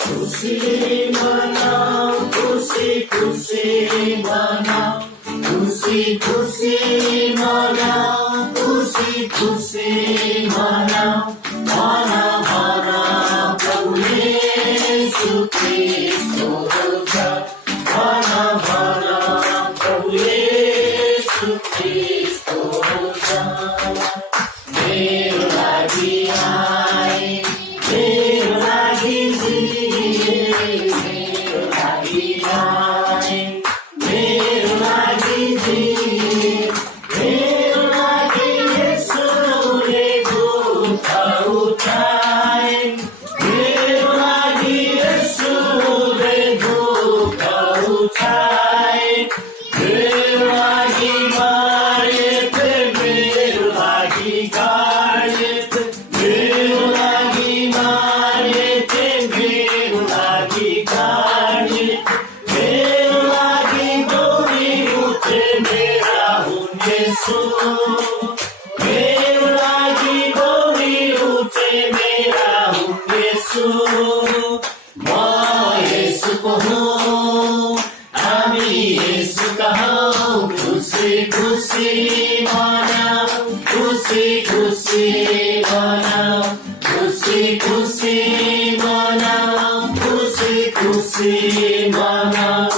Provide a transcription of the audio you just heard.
खुशी मनाओ, खुशी खुशी मनाओ, खुशी खुशी मनाओ, खुशी खुशी मनाओ। भना भना प्रभु येशू ख्रीष्ट हुन्छ। भना भना प्रभु येशू ख्रीष्ट हुन्छ। मेरो लागि आए, मेरो लागि जिए, मेरो लागि आए, मेरो लागि जिए, मेरो लागि येशूले दुःख उठाए, मेरो लागि येशूले दुःख उठाए, मेरो लागि मारे थे, मेरो लागि गाए थे, मेरो लागि मारे थे, मेरो लागि गाए थे, मेरो लागि दौडी उठे मेरा हुन् येशू, मेरो लागि दौडी उठे मेरा हुन् येशू। म येशूको हुँ, हामी येशूका हौँ। खुसी खुसी मनाऊ, खुसी खुसी मनाऊ, खुसी खुसी मनाऊ, खुसी खुसी मनाऊ।